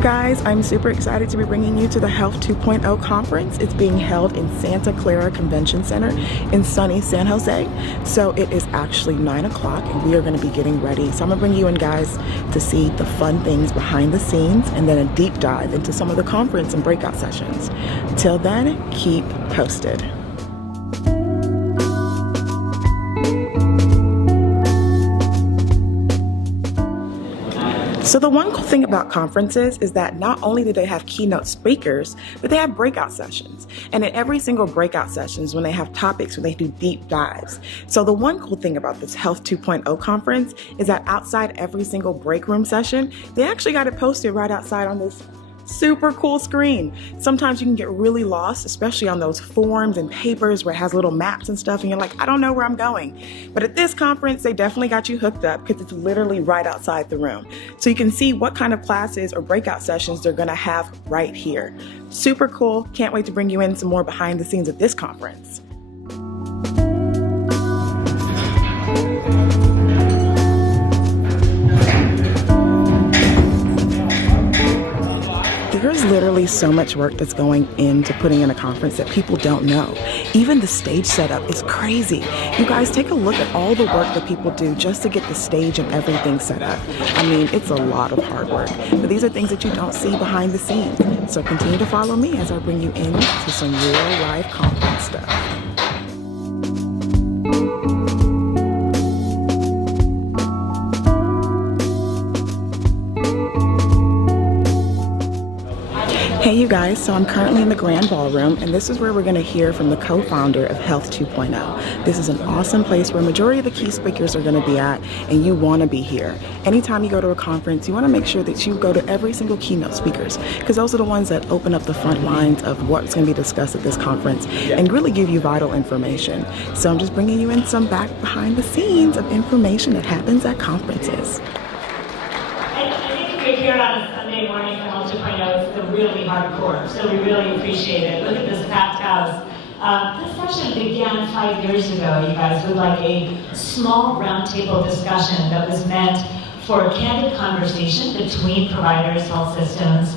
guys, I'm super excited to be bringing you to the Health 2.0 conference. It's being held in Santa Clara Convention Center in sunny San Jose. So it is actually 9 o'clock and we are going to be getting ready. So I'm going to bring you in, guys, to see the fun things behind the scenes and then a deep dive into some of the conference and breakout sessions. Till then, keep posted. So the one cool thing about conferences is that not only do they have keynote speakers, but they have breakout sessions. And in every single breakout sessions, when they have topics where they do deep dives. So the one cool thing about this Health 2.0 conference is that outside every single break room session, they actually got it posted right outside on this super cool screen. Sometimes you can get really lost, especially on those forms and papers where it has little maps and stuff, and you're like, I don't know where I'm going. But at this conference, they definitely got you hooked up because it's literally right outside the room. So you can see what kind of classes or breakout sessions they're gonna have right here. Super cool. Can't wait to bring you in some more behind the scenes of this conference. There's literally so much work that's going into putting in a conference that people don't know. Even the stage setup is crazy. You guys, take a look at all the work that people do just to get the stage and everything set up. I mean, it's a lot of hard work, but these are things that you don't see behind the scenes. So continue to follow me as I bring you into some real life conference stuff. Hey you guys, so I'm currently in the Grand Ballroom and this is where we're going to hear from the co-founder of Health 2.0. This is an awesome place where a majority of the key speakers are going to be at and you want to be here. Anytime you go to a conference, you want to make sure that you go to every single keynote speakers because those are the ones that open up the front lines of what's going to be discussed at this conference and really give you vital information. So I'm just bringing you in some back behind the scenes of information that happens at conferences. I think if you're here on a Sunday morning for Health 2.0, it's really hardcore, so we really appreciate it. Look at this packed house. This session began 5 years ago, you guys, with like a small roundtable discussion that was meant for a candid conversation between providers, health systems,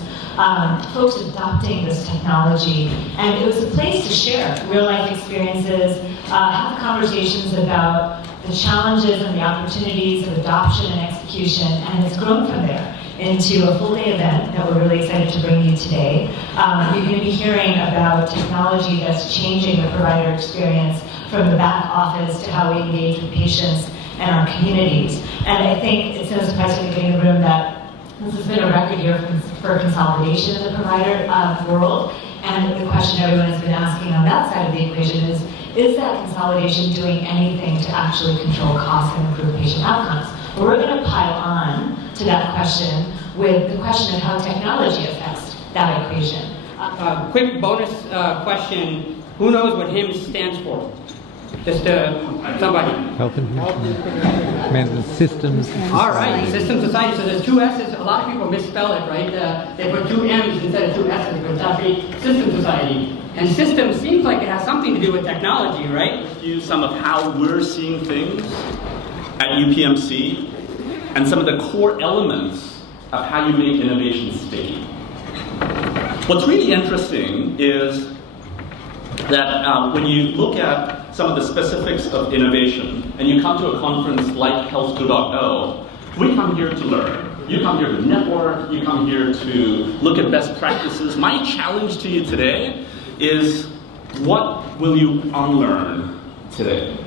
folks adopting this technology, and it was a place to share real life experiences, have conversations about the challenges and the opportunities of adoption and execution, and it's grown from there into a full day event that we're really excited to bring you today. You're going to be hearing about technology that's changing the provider experience from the back office to how we engage with patients and our communities. And I think it's no surprise to anybody in the room that this has been a record year for consolidation in the provider world. And the question everyone has been asking on that side of the equation is that consolidation doing anything to actually control costs and improve patient outcomes? Well, we're going to pile on to that question with the question of how technology affects that equation. Quick bonus question. Who knows what HIMSS stands for? Just somebody. Health Management Systems. All right, System Society. So there's two S's. A lot of people misspell it, right? They put two M's instead of two S's, but it's actually System Society. And system seems like it has something to do with technology, right? Use some of how we're seeing things at UPMC and some of the core elements of how you make innovation sticky. What's really interesting is that when you look at some of the specifics of innovation and you come to a conference like Health 2.0, we come here to learn. You come here to network, you come here to look at best practices. My challenge to you today is, what will you unlearn today?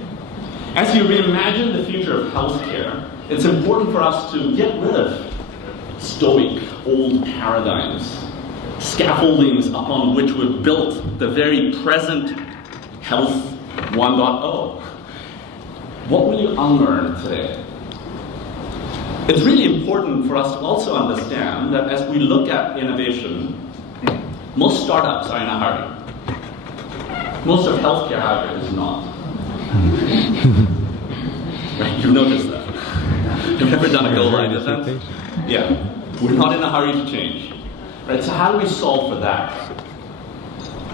As you reimagine the future of healthcare, it's important for us to get rid of stoic, old paradigms, scaffoldings upon which we've built the very present Health 1.0. What will you unlearn today? It's really important for us to also understand that as we look at innovation, most startups are in a hurry. Most of healthcare, however, is not. Right? You've noticed that. Have you ever done a go-live event? Yeah. We're not in a hurry to change. Right? So how do we solve for that?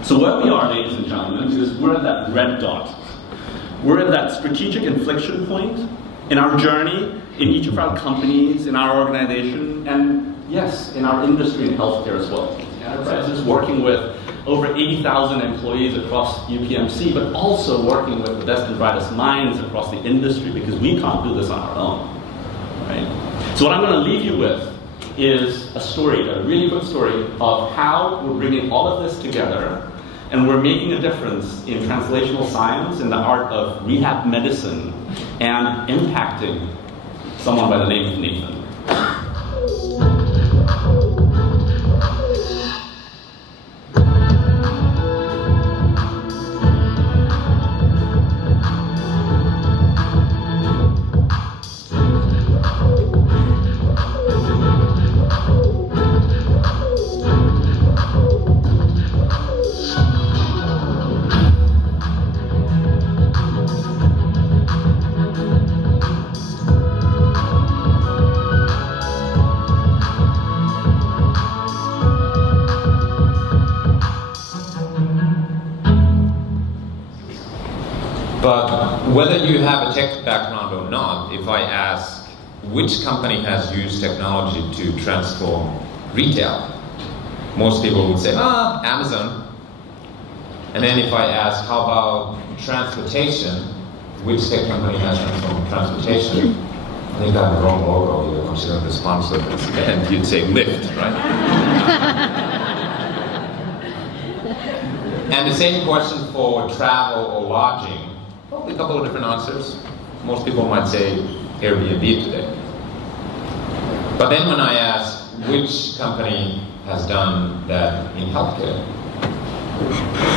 So where we are, ladies and gentlemen, is we're at that red dot. We're at that strategic inflection point in our journey, in each of our companies, in our organization, and Yes, in our industry and healthcare as well. Enterprises working with over 80,000 employees across UPMC, but also working with the best and brightest minds across the industry, because we can't do this on our own, right? So what I'm going to leave you with is a story, a really quick story of how we're bringing all of this together and we're making a difference in translational science, in the art of rehab medicine, and impacting someone by the name of Nathan. But whether you have a tech background or not, if I ask which company has used technology to transform retail, most people would say, Amazon. And then if I ask, how about transportation, which tech company has transformed transportation? I think I have the wrong logo, you're considering the sponsor of this. And you'd say Lyft, right? And the same question for travel or lodging. Probably a couple of different answers. Most people might say Airbnb today. But then when I ask which company has done that in healthcare,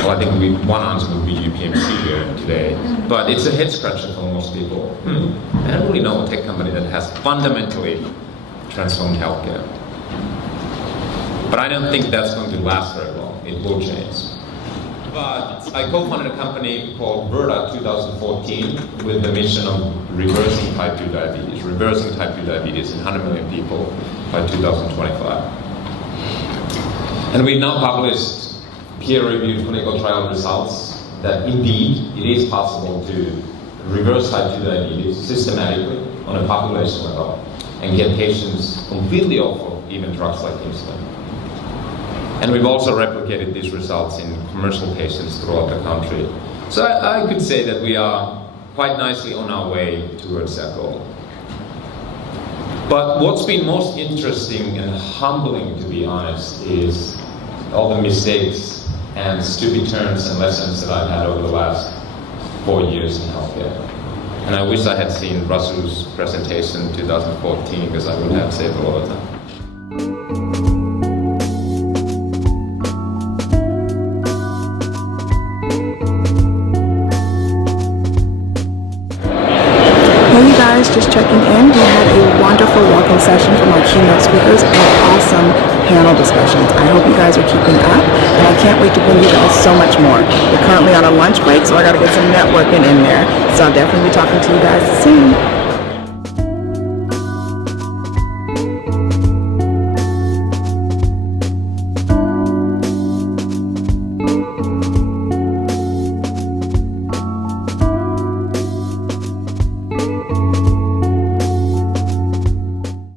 well, I think one answer would be UPMC here today. But it's a head scratcher for most people. I don't really know a tech company that has fundamentally transformed healthcare. But I don't think that's going to last very long. It will change. But I co-founded a company called Verda 2014 with the mission of reversing type 2 diabetes, in 100 million people by 2025. And we've now published peer-reviewed clinical trial results that indeed it is possible to reverse type 2 diabetes systematically on a population level and get patients completely off of even drugs like insulin. And we've also replicated these results in commercial patients throughout the country. So I could say that we are quite nicely on our way towards that goal. But what's been most interesting and humbling, to be honest, is all the mistakes and stupid turns and lessons that I've had over the last 4 years in healthcare. And I wish I had seen Rasu's presentation in 2014, because I would have saved a lot of time. Hey you guys, just checking in. We had a wonderful welcome session from our keynote speakers and awesome panel discussions. I hope you guys are keeping up, and I can't wait to bring you guys so much more. We're currently on a lunch break, so I gotta get some networking in there. So I'll definitely be talking to you guys soon.